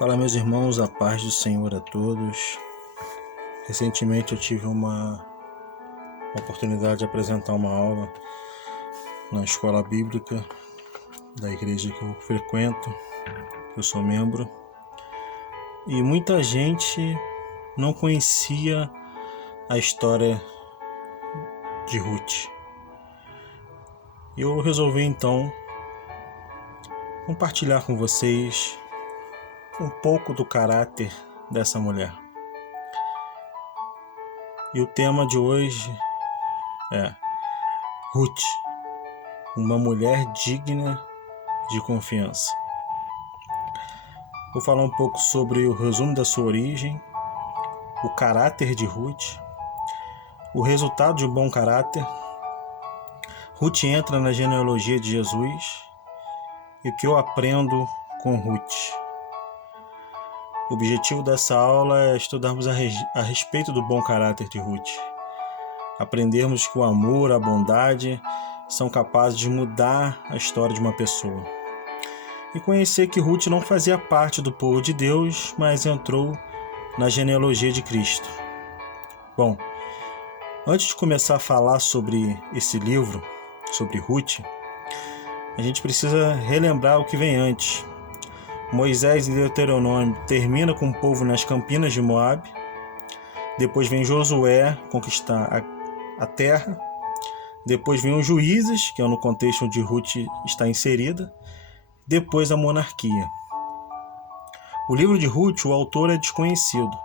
Fala, meus irmãos, a paz do Senhor a todos. Recentemente eu tive uma oportunidade de apresentar uma aula na escola bíblica da igreja que eu frequento, que eu sou membro, e muita gente não conhecia a história de Ruth. Eu resolvi então compartilhar com vocês um pouco do caráter dessa mulher. E o tema de hoje é Ruth, uma mulher digna de confiança. Vou falar um pouco sobre o resumo da sua origem, o caráter de Ruth, o resultado de um bom caráter. Ruth entra na genealogia de Jesus e o que eu aprendo com Ruth. O objetivo dessa aula é estudarmos a respeito do bom caráter de Ruth. Aprendermos que o amor, a bondade são capazes de mudar a história de uma pessoa. E conhecer que Ruth não fazia parte do povo de Deus, mas entrou na genealogia de Cristo. Bom, antes de começar a falar sobre esse livro, sobre Ruth, a gente precisa relembrar o que vem antes. Moisés em Deuteronômio termina com o povo nas campinas de Moabe. Depois vem Josué conquistar a terra. Depois vem os juízes, que é no contexto onde Ruth está inserida. Depois a monarquia. O livro de Ruth, o autor é desconhecido.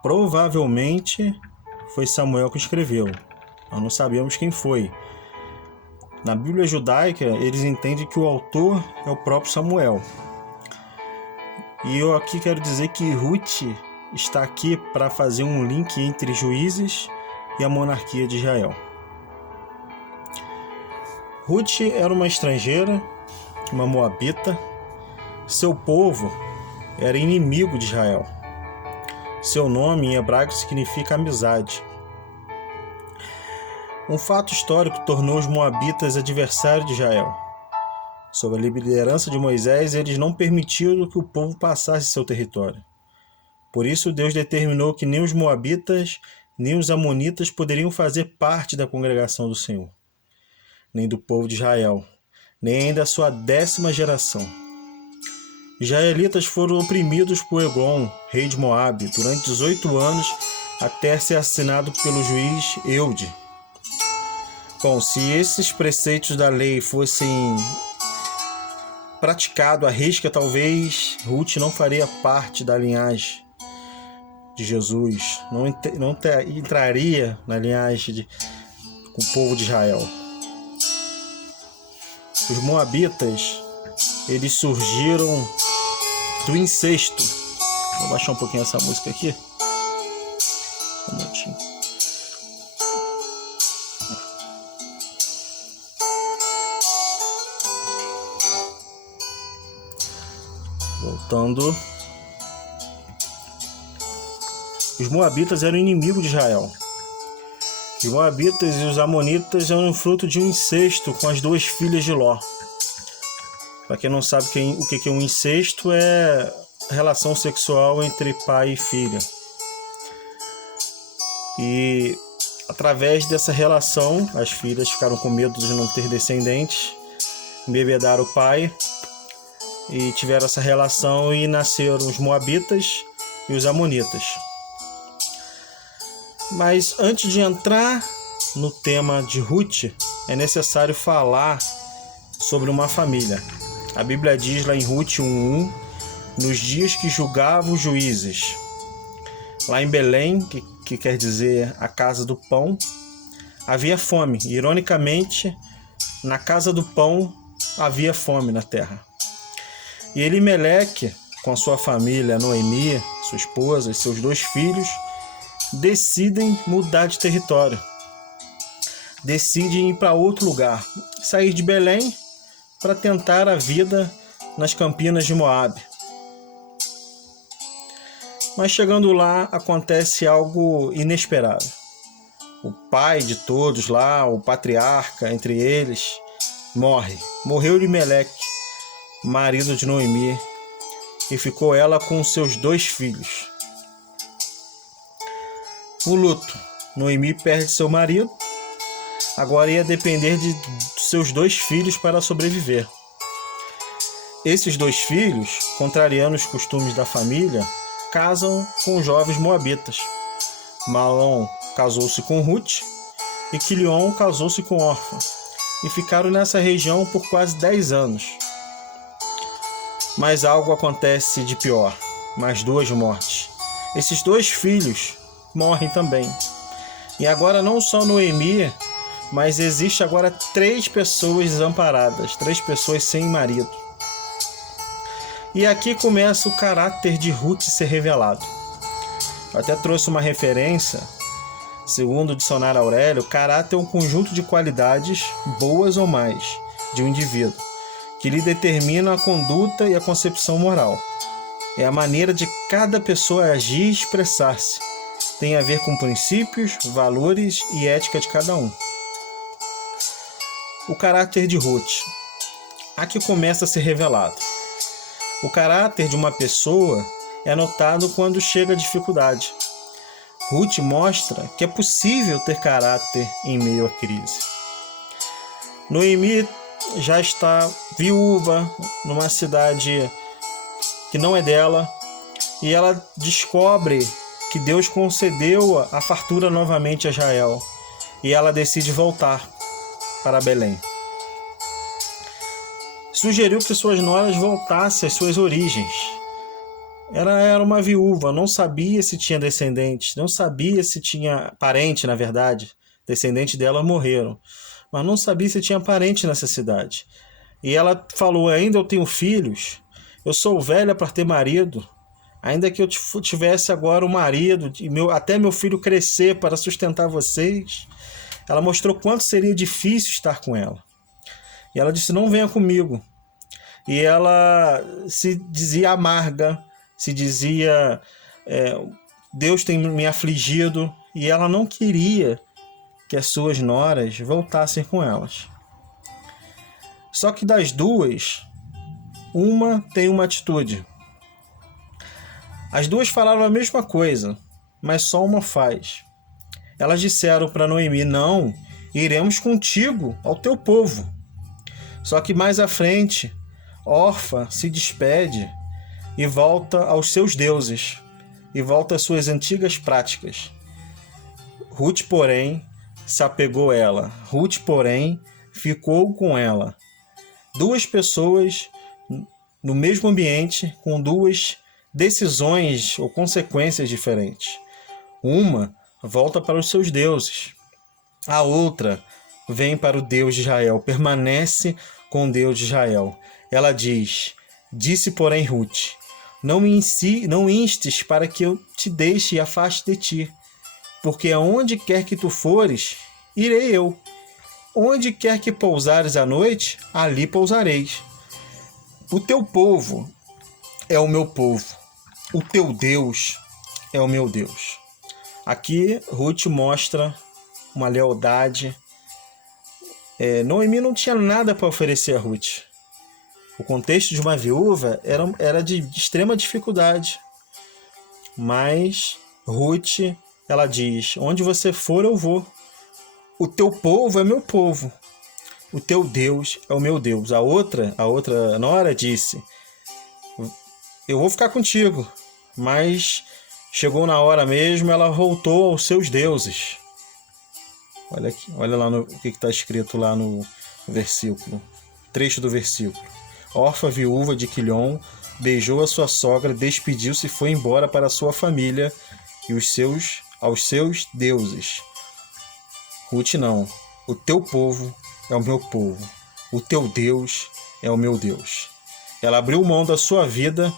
Provavelmente foi Samuel que escreveu. Nós não sabemos quem foi. Na Bíblia judaica, eles entendem que o autor é o próprio Samuel. E eu aqui quero dizer que Ruth está aqui para fazer um link entre Juízes e a monarquia de Israel. Ruth era uma estrangeira, uma moabita. Seu povo era inimigo de Israel. Seu nome em hebraico significa amizade. Um fato histórico tornou os moabitas adversários de Israel. Sob a liderança de Moisés, eles não permitiram que o povo passasse seu território. Por isso, Deus determinou que nem os moabitas, nem os amonitas poderiam fazer parte da congregação do Senhor, nem do povo de Israel, nem ainda a sua 10ª geração. Israelitas foram oprimidos por Eglon, rei de Moabe, durante 18 anos, até ser assassinado pelo juiz Eude. Bom, se esses preceitos da lei fossem praticado à risca, talvez Ruth não faria parte da linhagem de Jesus, não entraria na linhagem com o povo de Israel. Os moabitas, eles surgiram do incesto. Vou baixar um pouquinho essa música aqui. Um minutinho. Voltando. Os moabitas eram inimigos de Israel. Os moabitas e os amonitas eram fruto de um incesto com as 2 filhas de Ló. Para quem não sabe o que é um incesto, é relação sexual entre pai e filha. E através dessa relação, as filhas ficaram com medo de não ter descendentes, embebedaram o pai e tiveram essa relação e nasceram os moabitas e os amonitas. Mas antes de entrar no tema de Ruth, é necessário falar sobre uma família. A Bíblia diz lá em Ruth 1:1, nos dias que julgavam os juízes. Lá em Belém, que quer dizer a casa do pão, havia fome. Ironicamente, na casa do pão havia fome na terra. E Elimeleque, com a sua família, Noemi, sua esposa e seus 2 filhos, decidem mudar de território. Decidem ir para outro lugar, sair de Belém para tentar a vida nas campinas de Moabe. Mas chegando lá, acontece algo inesperado. O pai de todos lá, o patriarca entre eles, morre. Morreu Elimeleque, marido de Noemi, e ficou ela com seus 2 filhos. O luto. Noemi perde seu marido. Agora ia depender de seus 2 filhos para sobreviver. Esses 2 filhos, contrariando os costumes da família, casam com jovens moabitas. Malom casou-se com Ruth e Quilion casou-se com Orfa, e ficaram nessa região por quase 10 anos. Mas algo acontece de pior, mais 2 mortes. Esses 2 filhos morrem também. E agora não só Noemi, mas existe agora 3 pessoas desamparadas, 3 pessoas sem marido. E aqui começa o caráter de Ruth ser revelado. Eu até trouxe uma referência, segundo o dicionário Aurélio, caráter é um conjunto de qualidades, boas ou mais, de um indivíduo, que lhe determina a conduta e a concepção moral. É a maneira de cada pessoa agir e expressar-se. Tem a ver com princípios, valores e ética de cada um. O caráter de Ruth. Aqui começa a ser revelado. O caráter de uma pessoa é notado quando chega a dificuldade. Ruth mostra que é possível ter caráter em meio à crise. Noemi já está viúva numa cidade que não é dela, e ela descobre que Deus concedeu a fartura novamente a Israel, e ela decide voltar para Belém. Sugeriu que suas noras voltassem às suas origens. Ela era uma viúva, não sabia se tinha descendentes, não sabia se tinha parente, na verdade. Descendentes dela morreram, mas não sabia se tinha parente nessa cidade. E ela falou: ainda eu tenho filhos, eu sou velha para ter marido, ainda que eu tivesse agora um marido, e até meu filho crescer para sustentar vocês. Ela mostrou quanto seria difícil estar com ela. E ela disse: não venha comigo. E ela se dizia amarga, se dizia: Deus tem me afligido. E ela não queria que as suas noras voltassem com elas. Só que das 2, uma tem uma atitude. As 2 falaram a mesma coisa, mas só uma faz. Elas disseram para Noemi: não, iremos contigo ao teu povo. Só que mais à frente, Orfa se despede e volta aos seus deuses, e volta às suas antigas práticas. Ruth, porém, se apegou a ela. Ruth, porém, ficou com ela. 2 pessoas no mesmo ambiente, com 2 decisões ou consequências diferentes. Uma volta para os seus deuses. A outra vem para o Deus de Israel, permanece com o Deus de Israel. Ela diz: disse, porém, Ruth: não instes para que eu te deixe e afaste de ti, porque aonde quer que tu fores, irei eu. Onde quer que pousares à noite, ali pousareis. O teu povo é o meu povo, o teu Deus é o meu Deus. Aqui Ruth mostra uma lealdade. Noemi não tinha nada para oferecer a Ruth. O contexto de uma viúva era de extrema dificuldade. Mas Ruth, ela diz: onde você for, eu vou. O teu povo é meu povo. O teu Deus é o meu Deus. A outra nora disse: eu vou ficar contigo. Mas chegou na hora mesmo, ela voltou aos seus deuses. Olha aqui, olha lá o que está escrito lá no versículo, trecho do versículo. Orfa, viúva de Quilion, beijou a sua sogra, despediu-se e foi embora para a sua família e aos seus deuses. Ruth não. O teu povo é o meu povo. O teu Deus é o meu Deus. Ela abriu mão da sua vida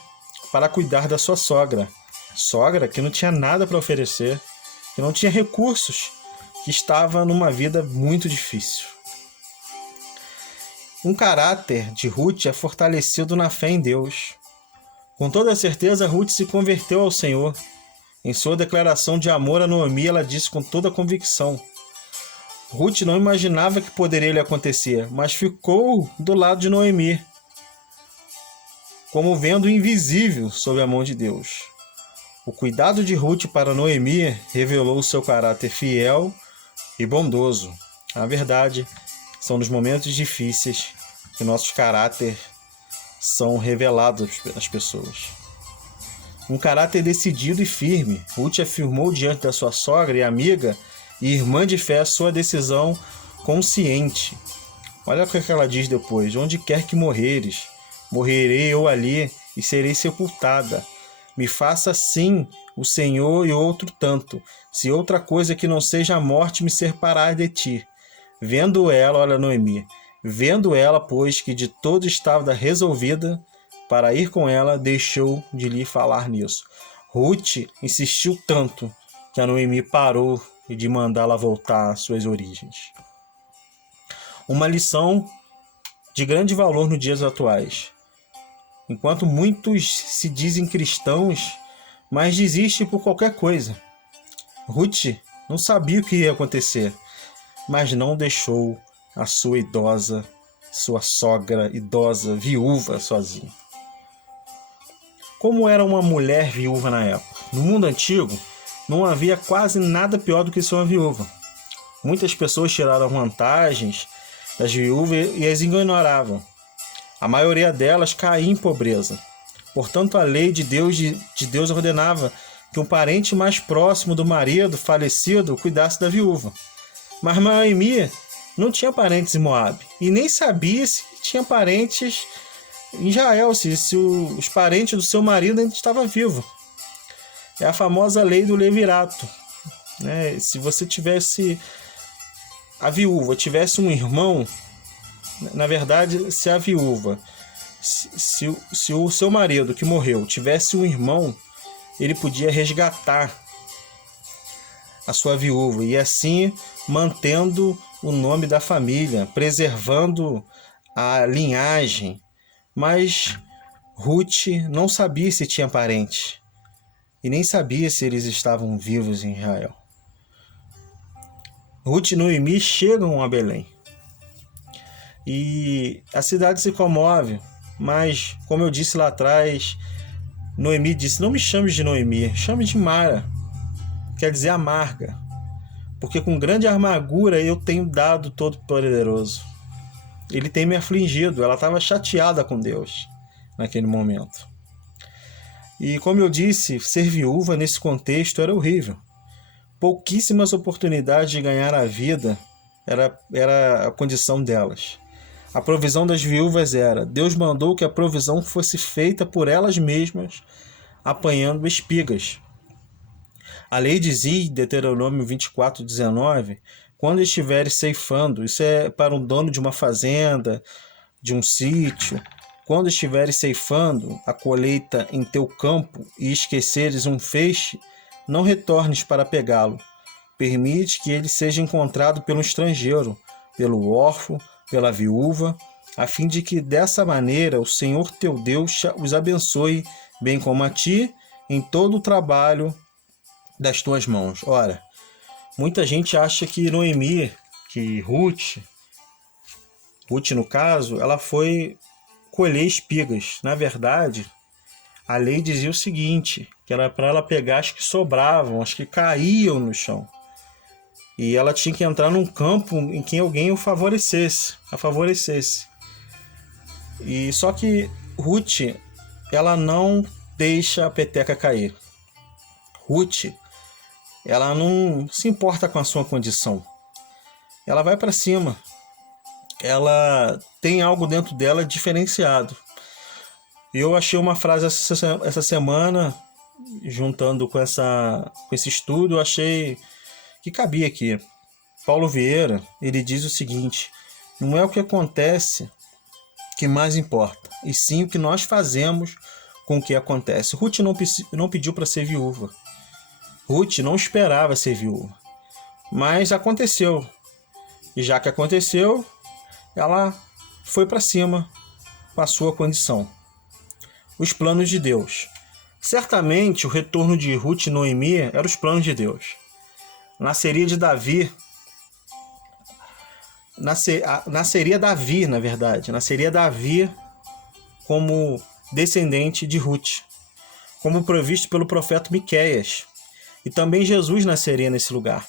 para cuidar da sua sogra. Sogra que não tinha nada para oferecer, que não tinha recursos, que estava numa vida muito difícil. Um caráter de Ruth é fortalecido na fé em Deus. Com toda certeza, Ruth se converteu ao Senhor. Em sua declaração de amor a Noemi, ela disse com toda convicção: Ruth não imaginava que poderia lhe acontecer, mas ficou do lado de Noemi. como vendo o invisível sob a mão de Deus. O cuidado de Ruth para Noemi revelou o seu caráter fiel e bondoso. A verdade, são nos momentos difíceis que nossos caráter são revelados às pessoas. Um caráter decidido e firme, Ruth afirmou diante da sua sogra e amiga e irmã de fé sua decisão consciente. Olha o que ela diz depois: onde quer que morreres, morrerei eu ali e serei sepultada. Me faça assim o Senhor e outro tanto, se outra coisa que não seja a morte me separar de ti. Vendo ela, olha Noemi, vendo ela, pois, que de todo estava resolvida para ir com ela, deixou de lhe falar nisso. Ruth insistiu tanto que a Noemi parou de mandá-la voltar às suas origens. Uma lição de grande valor nos dias atuais. Enquanto muitos se dizem cristãos, mas desistem por qualquer coisa. Ruth não sabia o que ia acontecer, mas não deixou a sua sogra idosa, viúva, sozinha. Como era uma mulher viúva na época? No mundo antigo, não havia quase nada pior do que ser uma viúva. Muitas pessoas tiraram vantagens das viúvas e as ignoravam. A maioria delas caía em pobreza. Portanto, a lei de Deus ordenava que um parente mais próximo do marido falecido cuidasse da viúva. Mas Noemi não tinha parentes em Moabe e nem sabia se tinha parentes em Israel, se os parentes do seu marido ainda estavam vivos. É a famosa lei do levirato. Se você tivesse, a viúva tivesse um irmão, na verdade, se a viúva, se o seu marido que morreu tivesse um irmão, ele podia resgatar a sua viúva e assim mantendo o nome da família, preservando a linhagem. Mas Ruth não sabia se tinha parente e nem sabia se eles estavam vivos em Israel. Ruth e Noemi chegam a Belém e a cidade se comove, mas, como eu disse lá atrás, Noemi disse: não me chame de Noemi, chame de Mara, quer dizer amarga, porque com grande amargura eu tenho dado Todo-Poderoso. Ele tem me afligido. Ela estava chateada com Deus naquele momento. E como eu disse, ser viúva nesse contexto era horrível. Pouquíssimas oportunidades de ganhar a vida era a condição delas. A provisão das viúvas era: Deus mandou que a provisão fosse feita por elas mesmas, apanhando espigas. A lei dizia, em Deuteronômio 24:19, quando estiveres ceifando, isso é para um dono de uma fazenda, de um sítio, quando estiveres ceifando a colheita em teu campo e esqueceres um feixe, não retornes para pegá-lo. Permite que ele seja encontrado pelo estrangeiro, pelo órfão, pela viúva, a fim de que dessa maneira o Senhor teu Deus os abençoe, bem como a ti, em todo o trabalho das tuas mãos. Ora, muita gente acha que Noemi, que Ruth no caso, ela foi colher espigas. Na verdade, a lei dizia o seguinte, que era para ela pegar as que sobravam, as que caíam no chão. E ela tinha que entrar num campo em que alguém a favorecesse. E só que Ruth, ela não deixa a peteca cair. Ruth, ela não se importa com a sua condição. Ela vai para cima. Ela tem algo dentro dela diferenciado. Eu achei uma frase essa semana, juntando com esse estudo, eu achei que cabia aqui. Paulo Vieira, ele diz o seguinte: não é o que acontece que mais importa, e sim o que nós fazemos com o que acontece. Ruth não pediu para ser viúva. Ruth não esperava ser viúva. Mas aconteceu. E já que aconteceu, ela foi para cima com a sua condição. Os planos de Deus. Certamente o retorno de Ruth e Noemi eram os planos de Deus. Nasceria Davi, como descendente de Ruth, como previsto pelo profeta Miqueias. E também Jesus nasceria nesse lugar.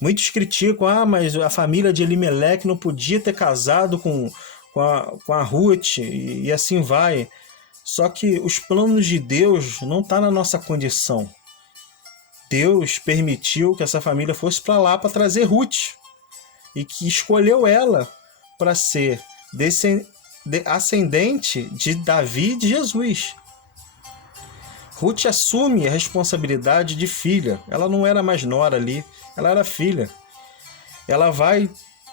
Muitos criticam, mas a família de Elimeleque não podia ter casado com a Ruth, e assim vai. Só que os planos de Deus não estão na nossa condição. Deus permitiu que essa família fosse para lá para trazer Ruth, e que escolheu ela para ser ascendente de Davi e de Jesus. Ruth assume a responsabilidade de filha. Ela não era mais nora ali, ela era filha. Ela vai,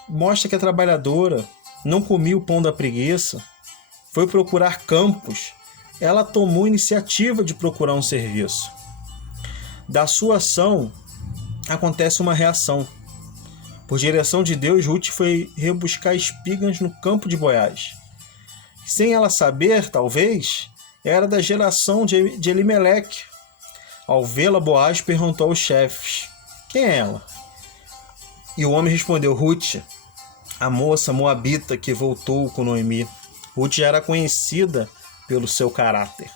mostra que é trabalhadora, não comia o pão da preguiça, foi procurar campos. Ela tomou iniciativa de procurar um serviço. Da sua ação, acontece uma reação. Por direção de Deus, Ruth foi rebuscar espigas no campo de Boaz. Sem ela saber, talvez, era da geração de Elimeleque. Ao vê-la, Boaz perguntou aos chefes: quem é ela? E o homem respondeu: Ruth, a moça moabita que voltou com Noemi. Ruth já era conhecida pelo seu caráter.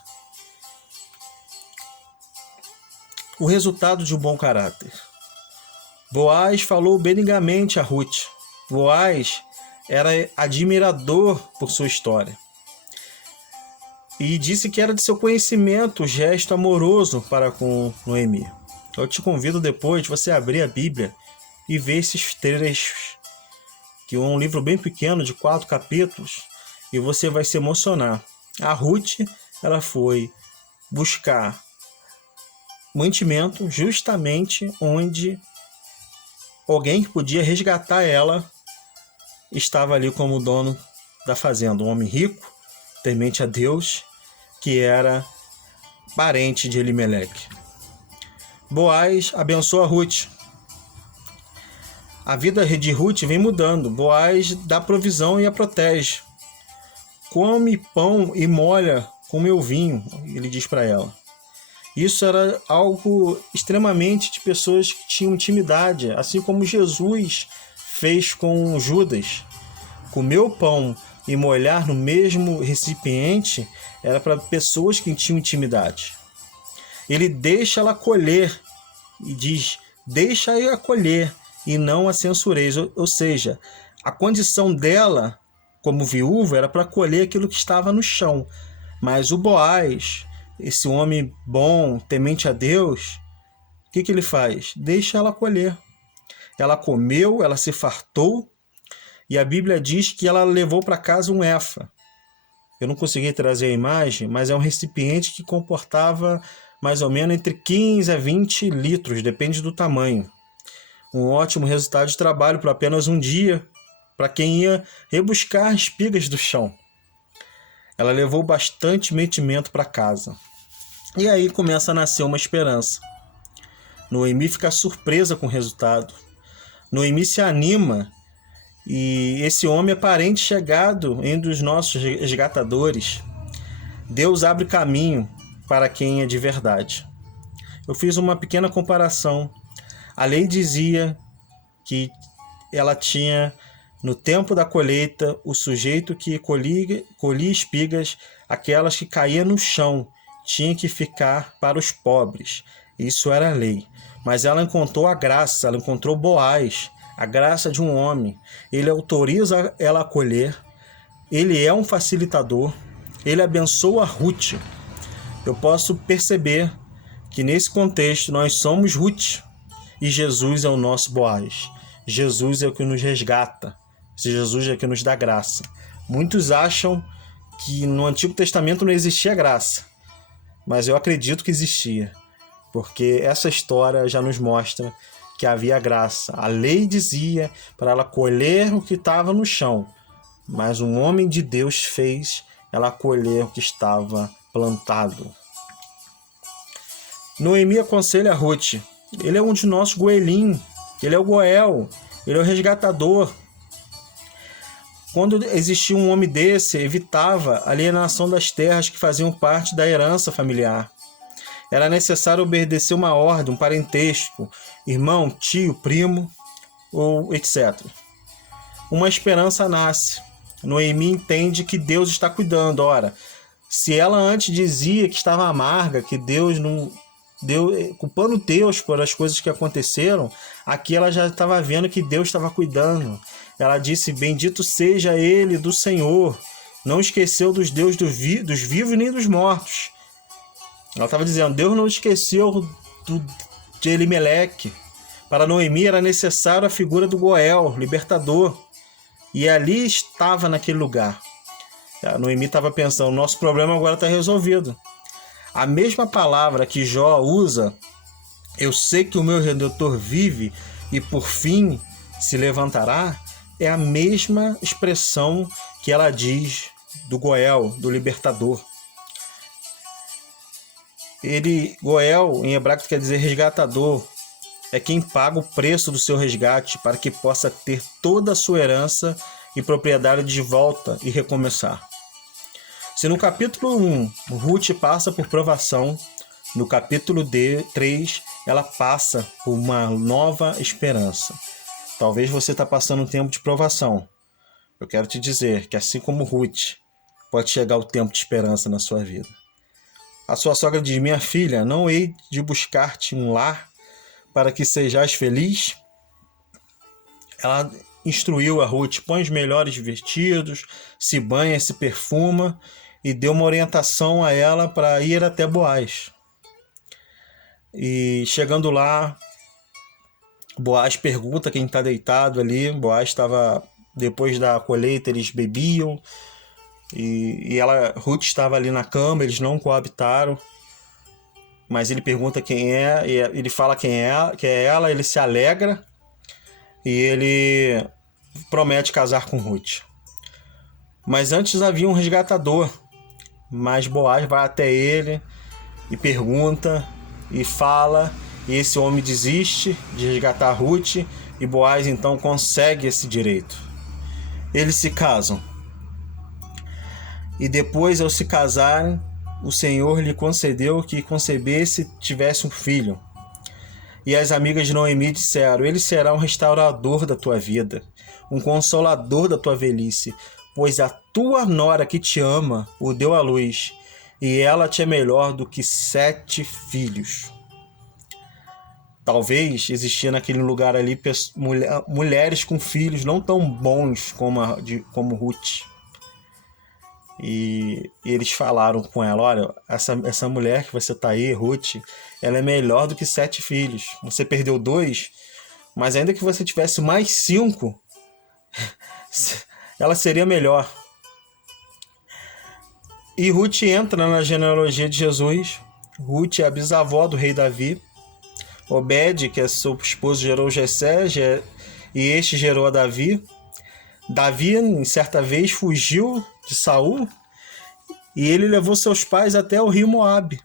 O resultado de um bom caráter. Boaz falou benigamente a Ruth. Boaz era admirador por sua história. E disse que era de seu conhecimento o gesto amoroso para com Noemi. Eu te convido depois de você abrir a Bíblia e ver esses trechos, que é um livro bem pequeno, de 4 capítulos, e você vai se emocionar. A Ruth, ela foi buscar mantimento justamente onde alguém que podia resgatar ela estava ali como dono da fazenda, um homem rico, temente a Deus, que era parente de Elimeleque. Boaz abençoa Ruth. A vida de Ruth vem mudando. Boaz dá provisão e a protege. Come pão e molha com meu vinho, ele diz para ela. Isso era algo extremamente de pessoas que tinham intimidade, assim como Jesus fez com Judas. Comer o pão e molhar no mesmo recipiente era para pessoas que tinham intimidade. Ele deixa ela colher e diz: deixa-a colher e não a censureis. Ou seja, a condição dela como viúva era para colher aquilo que estava no chão. Mas o Boaz, esse homem bom, temente a Deus, o que ele faz? Deixa ela colher. Ela comeu, ela se fartou, e a Bíblia diz que ela levou para casa um efa. Eu não consegui trazer a imagem, mas é um recipiente que comportava mais ou menos entre 15 a 20 litros, depende do tamanho. Um ótimo resultado de trabalho para apenas um dia, para quem ia rebuscar espigas do chão. Ela levou bastante mantimento para casa. E aí começa a nascer uma esperança. Noemi fica surpresa com o resultado. Noemi se anima, e esse homem é parente chegado entre os nossos resgatadores. Deus abre caminho para quem é de verdade. Eu fiz uma pequena comparação. A lei dizia que ela tinha, no tempo da colheita, o sujeito que colhia espigas, aquelas que caíam no chão, tinha que ficar para os pobres. Isso era a lei. Mas ela encontrou a graça, ela encontrou Boaz, a graça de um homem. Ele autoriza ela a colher, ele é um facilitador, ele abençoa Ruth. Eu posso perceber que nesse contexto nós somos Ruth e Jesus é o nosso Boaz. Jesus é o que nos resgata, Jesus é o que nos dá graça. Muitos acham que no Antigo Testamento não existia graça, mas eu acredito que existia, porque essa história já nos mostra que havia graça. A lei dizia para ela colher o que estava no chão, mas um homem de Deus fez ela colher o que estava plantado. Noemi aconselha a Ruth. Ele é um de nossos Goelim, ele é o Goel, ele é o resgatador. Quando existia um homem desse, evitava a alienação das terras que faziam parte da herança familiar. Era necessário obedecer uma ordem, um parentesco, irmão, tio, primo, ou etc. Uma esperança nasce. Noemi entende que Deus está cuidando. Ora, Se ela antes dizia que estava amarga, que Deus não deu, culpando Deus por as coisas que aconteceram, aqui ela já estava vendo que Deus estava cuidando. Ela disse: bendito seja ele do Senhor, não esqueceu dos deuses dos vivos nem dos mortos. Ela estava dizendo: Deus não esqueceu de Elimeleque. Para Noemi era necessário a figura do Goel, libertador. E ali estava naquele lugar. A Noemi estava pensando: nosso problema agora está resolvido. A mesma palavra que Jó usa, eu sei que o meu Redentor vive e por fim se levantará, é a mesma expressão que ela diz do Goel, do libertador. Goel, em hebraico, quer dizer resgatador. É quem paga o preço do seu resgate para que possa ter toda a sua herança e propriedade de volta e recomeçar. Se no capítulo 1, Ruth passa por provação, no capítulo 3, ela passa por uma nova esperança. Talvez você está passando um tempo de provação. Eu quero te dizer que, assim como Ruth, pode chegar o tempo de esperança na sua vida. A sua sogra diz: minha filha, não hei de buscar-te um lar para que sejais feliz? Ela instruiu a Ruth: põe os melhores vestidos, se banha, se perfuma, e deu uma orientação a ela para ir até Boaz. E chegando lá, Boaz pergunta quem está deitado ali. Boaz estava, depois da colheita, eles bebiam, e Ruth estava ali na cama, eles não coabitaram. Mas ele pergunta quem é, e ele fala que é ela, ele se alegra e ele promete casar com Ruth. Mas antes havia um resgatador, mas Boaz vai até ele e pergunta e fala, e esse homem desiste de resgatar Ruth, e Boaz então consegue esse direito. Eles se casam. E depois, ao se casarem, o Senhor lhe concedeu que concebesse e tivesse um filho. E as amigas de Noemi disseram: ele será um restaurador da tua vida, um consolador da tua velhice, pois a tua nora que te ama o deu à luz, e ela te é melhor do que 7 filhos. Talvez existia naquele lugar ali mulheres com filhos não tão bons como Ruth. E eles falaram com ela: olha, essa mulher que você está aí, Ruth, ela é melhor do que 7 filhos. Você perdeu 2, mas ainda que você tivesse mais 5, ela seria melhor. E Ruth entra na genealogia de Jesus. Ruth é a bisavó do rei Davi. Obed, que é seu esposo, gerou Jessé, e este gerou a Davi. Davi, em certa vez, fugiu de Saul e ele levou seus pais até o rio Moabe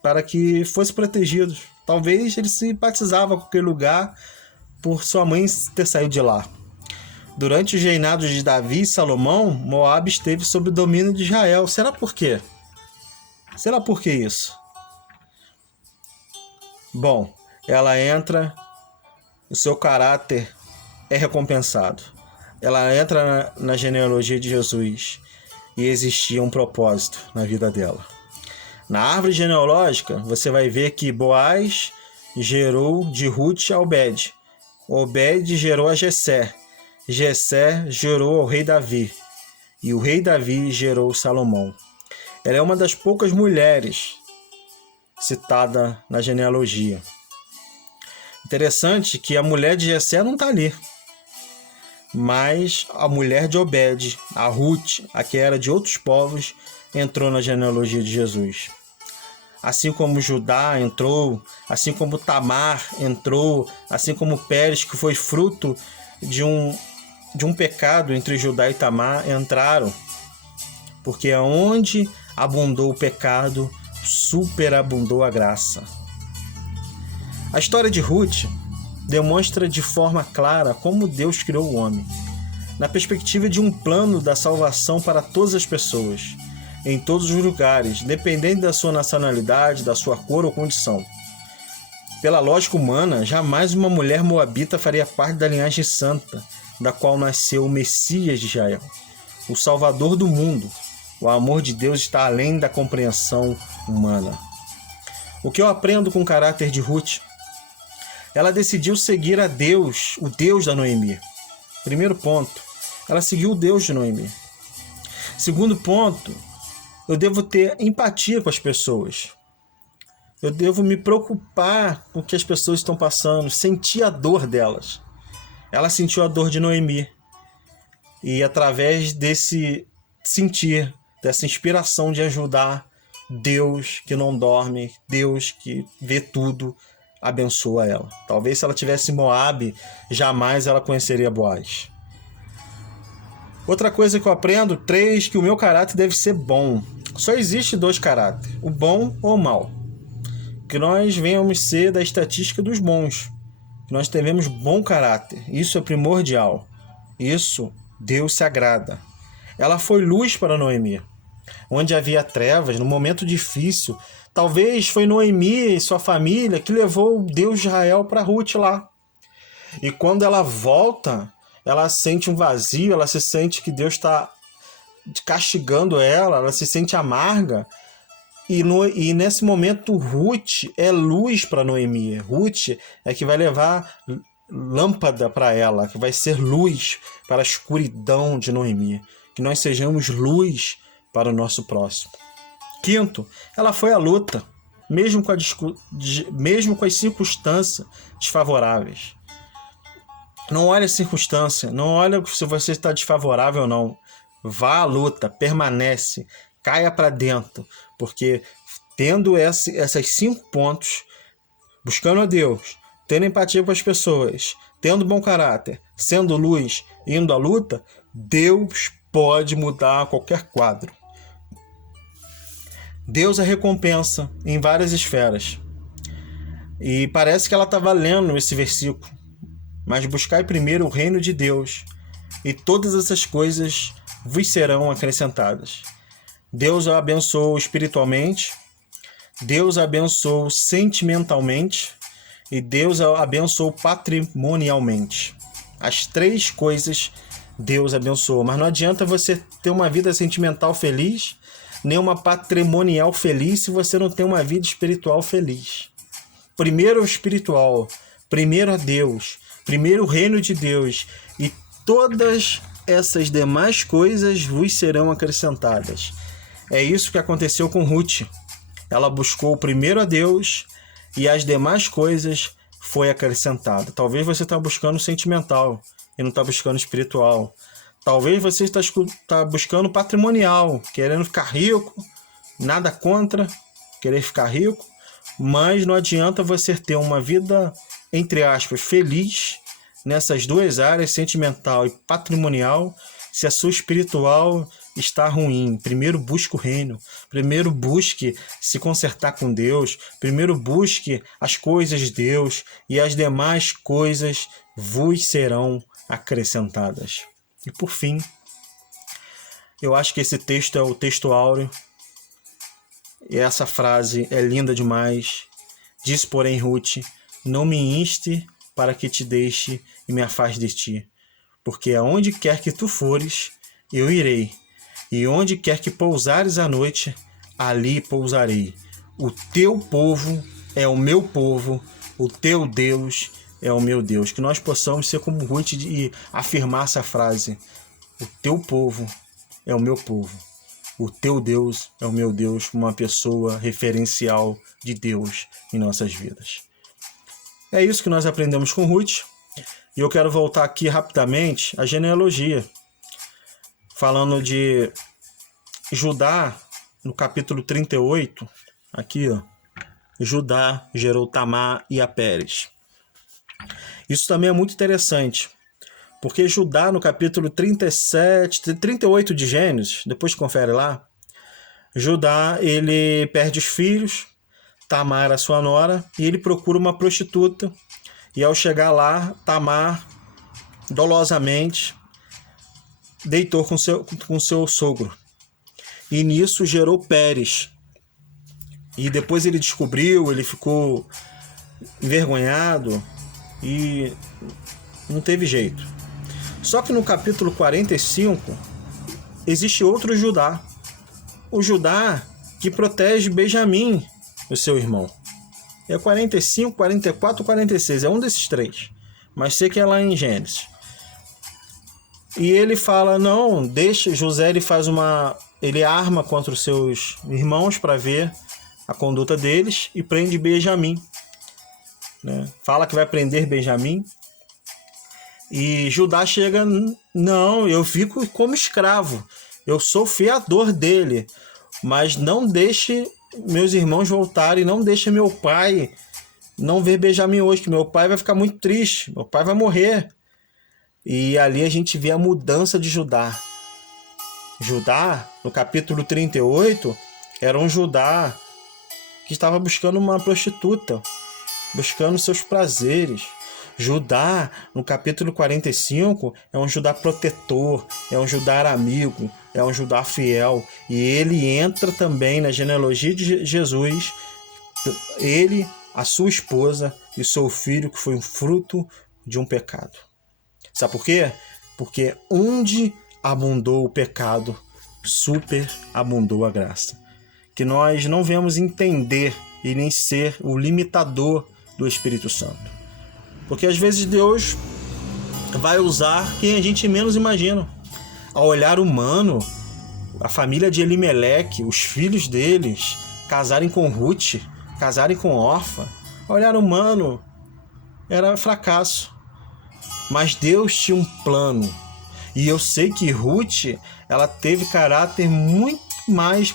para que fossem protegidos. Talvez ele simpatizava com aquele lugar por sua mãe ter saído de lá. Durante os reinados de Davi e Salomão, Moabe esteve sob o domínio de Israel. Será por quê? Será por que isso? Bom, ela entra, o seu caráter é recompensado. Ela entra na genealogia de Jesus e existia um propósito na vida dela. Na árvore genealógica, você vai ver que Boaz gerou de Ruth a Obed. Obed gerou a Jessé. Jessé gerou ao rei Davi. E o rei Davi gerou Salomão. Ela é uma das poucas mulheres citada na genealogia. Interessante que a mulher de Jessé não está ali. Mas a mulher de Obed, a Ruth, a que era de outros povos, entrou na genealogia de Jesus. Assim como Judá entrou, assim como Tamar entrou, assim como Pérez, que foi fruto de um pecado entre Judá e Tamar, entraram. Porque onde abundou o pecado, superabundou a graça. A história de Ruth demonstra de forma clara como Deus criou o homem, na perspectiva de um plano da salvação para todas as pessoas, em todos os lugares, independente da sua nacionalidade, da sua cor ou condição. Pela lógica humana, jamais uma mulher moabita faria parte da linhagem santa, da qual nasceu o Messias de Israel, o Salvador do mundo. O amor de Deus está além da compreensão humana. O que eu aprendo com o caráter de Ruth? Ela decidiu seguir a Deus, o Deus da Noemi. Primeiro ponto, ela seguiu o Deus de Noemi. Segundo ponto, eu devo ter empatia com as pessoas. Eu devo me preocupar com o que as pessoas estão passando, sentir a dor delas. Ela sentiu a dor de Noemi. E através desse sentir, dessa inspiração de ajudar, Deus que não dorme, Deus que vê tudo, abençoa ela. Talvez se ela tivesse Moabe, jamais ela conheceria Boaz. Outra coisa que eu aprendo, 3, que o meu caráter deve ser bom. Só existe 2 caráteres, o bom ou o mal. Que nós venhamos ser da estatística dos bons. Que nós tenhamos bom caráter. Isso é primordial. Isso Deus se agrada. Ela foi luz para Noemi. Onde havia trevas, no momento difícil. Talvez foi Noemi e sua família que levou o Deus de Israel para Ruth lá. E quando ela volta, ela sente um vazio, ela se sente que Deus está castigando ela se sente amarga. E nesse momento, Ruth é luz para Noemi. Ruth é que vai levar lâmpada para ela, que vai ser luz para a escuridão de Noemi. Que nós sejamos luz para o nosso próximo. Quinto, ela foi à luta, mesmo com as circunstâncias desfavoráveis. Não olhe a circunstância, não olhe se você está desfavorável ou não. Vá à luta, permanece, caia para dentro, porque tendo essas 5 pontos, buscando a Deus, tendo empatia com as pessoas, tendo bom caráter, sendo luz, indo à luta, Deus pode mudar qualquer quadro. Deus é recompensa em várias esferas. E parece que ela estava lendo esse versículo. Mas buscai primeiro o reino de Deus, e todas essas coisas vos serão acrescentadas. Deus a abençoou espiritualmente, Deus a abençoou sentimentalmente e Deus a abençoou patrimonialmente. As 3 coisas Deus abençoou. Mas não adianta você ter uma vida sentimental feliz, nem uma patrimonial feliz, se você não tem uma vida espiritual feliz. Primeiro o espiritual, primeiro a Deus, primeiro o reino de Deus, e todas essas demais coisas vos serão acrescentadas. É isso que aconteceu com Ruth. Ela buscou primeiro a Deus e as demais coisas foi acrescentada. Talvez você está buscando sentimental e não está buscando espiritual. Talvez você está buscando patrimonial, querendo ficar rico, nada contra querer ficar rico, mas não adianta você ter uma vida, entre aspas, feliz nessas 2 áreas, sentimental e patrimonial, se a sua espiritual está ruim. Primeiro busque o reino, primeiro busque se consertar com Deus, primeiro busque as coisas de Deus e as demais coisas vos serão acrescentadas. E por fim, eu acho que esse texto é o texto áureo, e essa frase é linda demais. Diz, porém, Ruth: não me inste para que te deixe e me afaste de ti, porque aonde quer que tu fores, eu irei, e onde quer que pousares à noite, ali pousarei. O teu povo é o meu povo, o teu Deus é o meu Deus. Que nós possamos ser como Ruth e afirmar essa frase: o teu povo é o meu povo, o teu Deus é o meu Deus, uma pessoa referencial de Deus em nossas vidas. É isso que nós aprendemos com Ruth. E eu quero voltar aqui rapidamente à genealogia, falando de Judá, no capítulo 38, aqui, ó, Judá gerou Tamar e a Pérez. Isso também é muito interessante, porque Judá, no capítulo 38 de Gênesis, depois confere lá, Judá, ele perde os filhos, Tamar, a sua nora, e ele procura uma prostituta. E ao chegar lá, Tamar, dolosamente, deitou com seu sogro. E nisso gerou Pérez. E depois ele descobriu, ele ficou envergonhado e não teve jeito. Só que no capítulo 45, existe outro Judá. o Judá que protege Benjamim, o seu irmão. É 45, 44, 46, é um desses três. Mas sei que é lá em Gênesis. E ele fala, não, deixa, José ele arma contra os seus irmãos para ver a conduta deles e prende Benjamim. Né? Fala que vai prender Benjamim. E Judá chega, não, eu fico como escravo. Eu sou fiador dele. Mas não deixe meus irmãos voltarem, não deixe meu pai não ver Benjamim hoje, que meu pai vai ficar muito triste, meu pai vai morrer. E ali a gente vê a mudança de Judá. Judá, no capítulo 38, era um Judá que estava buscando uma prostituta, buscando seus prazeres. Judá, no capítulo 45, é um Judá protetor, é um Judá amigo, é um Judá fiel. E ele entra também na genealogia de Jesus, ele, a sua esposa e seu filho, que foi um fruto de um pecado. Sabe por quê? Porque onde abundou o pecado, superabundou a graça. Que nós não venhamos entender e nem ser o limitador do Espírito Santo. Porque às vezes Deus vai usar quem a gente menos imagina. Ao olhar humano, a família de Elimeleque, os filhos deles, casarem com Ruth, casarem com Orfa. Ao olhar humano, era fracasso. Mas Deus tinha um plano. E eu sei que Ruth, ela teve muito mais,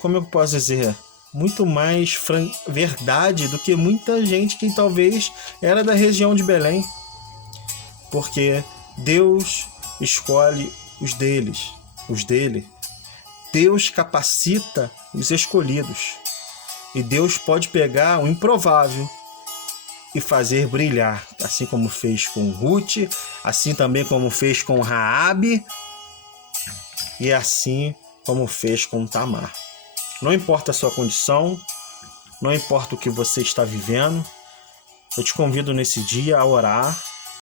como eu posso dizer, muito mais verdade do que muita gente que talvez era da região de Belém. Porque Deus escolhe os dele. Deus capacita os escolhidos. E Deus pode pegar o improvável e fazer brilhar, assim como fez com Ruth, assim também como fez com Raabe e assim como fez com Tamar. Não importa a sua condição, não importa o que você está vivendo, eu te convido nesse dia a orar,